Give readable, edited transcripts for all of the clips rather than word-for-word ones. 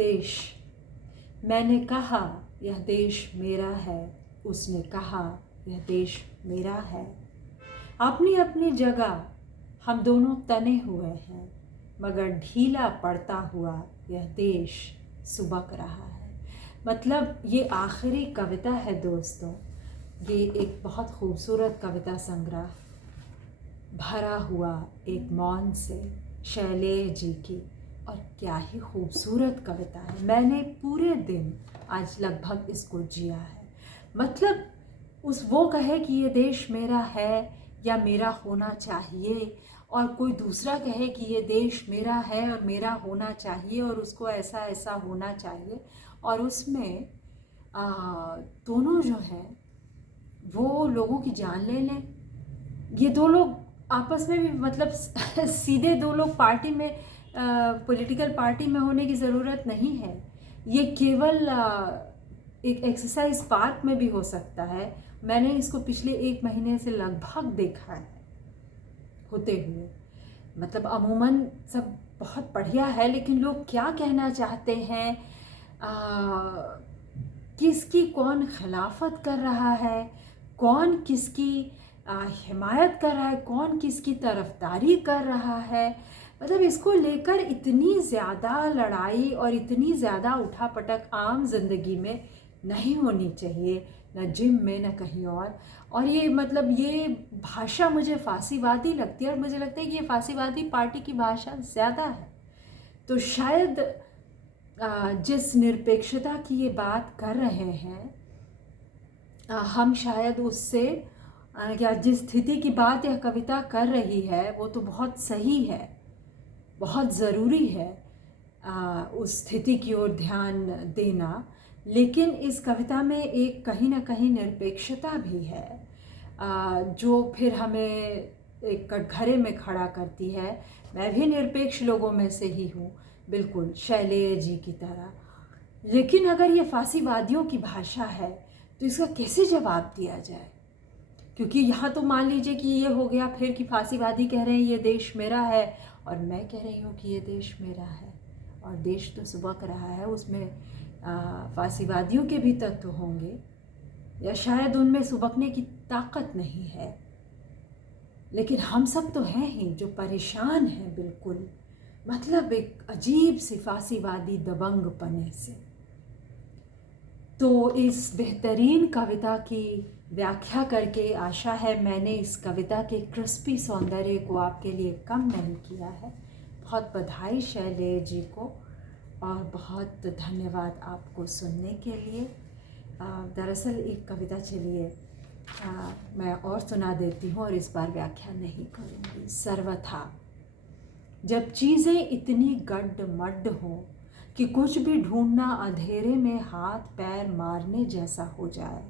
देश। मैंने कहा यह देश मेरा है, उसने कहा यह देश मेरा है। अपनी अपनी जगह हम दोनों तने हुए हैं, मगर ढीला पड़ता हुआ यह देश सुबक रहा है। मतलब ये आखिरी कविता है दोस्तों। ये एक बहुत खूबसूरत कविता संग्रह भरा हुआ एक मौन से शैलेश जी की, और क्या ही खूबसूरत कविता है। मैंने पूरे दिन आज लगभग इसको जिया है। मतलब वो कहे कि ये देश मेरा है या मेरा होना चाहिए, और कोई दूसरा कहे कि ये देश मेरा है और मेरा होना चाहिए और उसको ऐसा ऐसा होना चाहिए, और उसमें दोनों जो है वो लोगों की जान ले लें। ये दो लोग आपस में भी मतलब सीधे दो लोग पार्टी में पॉलिटिकल पार्टी में होने की ज़रूरत नहीं है। ये केवल एक एक्सरसाइज पार्क में भी हो सकता है। मैंने इसको पिछले 1 महीने से लगभग देखा है होते हुए। मतलब अमूमन सब बहुत बढ़िया है, लेकिन लोग क्या कहना चाहते हैं, किसकी कौन खिलाफत कर रहा है, कौन किसकी हिमायत कर रहा है, कौन किसकी तरफदारी कर रहा है, मतलब इसको लेकर इतनी ज़्यादा लड़ाई और इतनी ज़्यादा उठापटक आम जिंदगी में नहीं होनी चाहिए, न जिम में न कहीं और ये मतलब ये भाषा मुझे फांसीवादी लगती है, और मुझे लगता है कि ये फांसीवादी पार्टी की भाषा ज़्यादा है। तो शायद जिस निरपेक्षता की ये बात कर रहे हैं, हम शायद उससे या जिस स्थिति की बात यह कविता कर रही है वो तो बहुत सही है, बहुत ज़रूरी है उस स्थिति की ओर ध्यान देना। लेकिन इस कविता में एक कहीं ना कहीं निरपेक्षता भी है जो फिर हमें एक कटघरे में खड़ा करती है। मैं भी निरपेक्ष लोगों में से ही हूँ, बिल्कुल शैलेश जी की तरह। लेकिन अगर ये फांसीवादियों की भाषा है तो इसका कैसे जवाब दिया जाए? क्योंकि यहाँ तो मान लीजिए कि ये हो गया फिर कि फांसीवादी कह रहे हैं ये देश मेरा है, और मैं कह रही हूँ कि ये देश मेरा है, और देश तो सुबक रहा है। उसमें फांसीवादियों के भी तत्व होंगे, या शायद उनमें सुबकने की ताकत नहीं है, लेकिन हम सब तो हैं ही जो परेशान हैं बिल्कुल, मतलब एक अजीब सी फांसीवादी दबंग पने से। तो इस बेहतरीन कविता की व्याख्या करके आशा है मैंने इस कविता के क्रिस्पी सौंदर्य को आपके लिए कम नहीं किया है। बहुत बधाई शैलेश जी को, और बहुत धन्यवाद आपको सुनने के लिए। दरअसल एक कविता चलिए मैं और सुना देती हूँ, और इस बार व्याख्या नहीं करूँगी। सर्वथा जब चीज़ें इतनी गड्ड-मड्ड हों कि कुछ भी ढूंढना अंधेरे में हाथ पैर मारने जैसा हो जाए,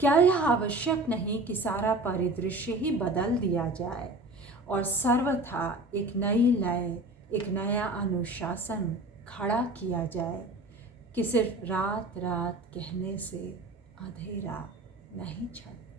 क्या यह आवश्यक नहीं कि सारा परिदृश्य ही बदल दिया जाए, और सर्वथा एक नई लय, एक नया अनुशासन खड़ा किया जाए कि सिर्फ रात रात कहने से अंधेरा नहीं छलता।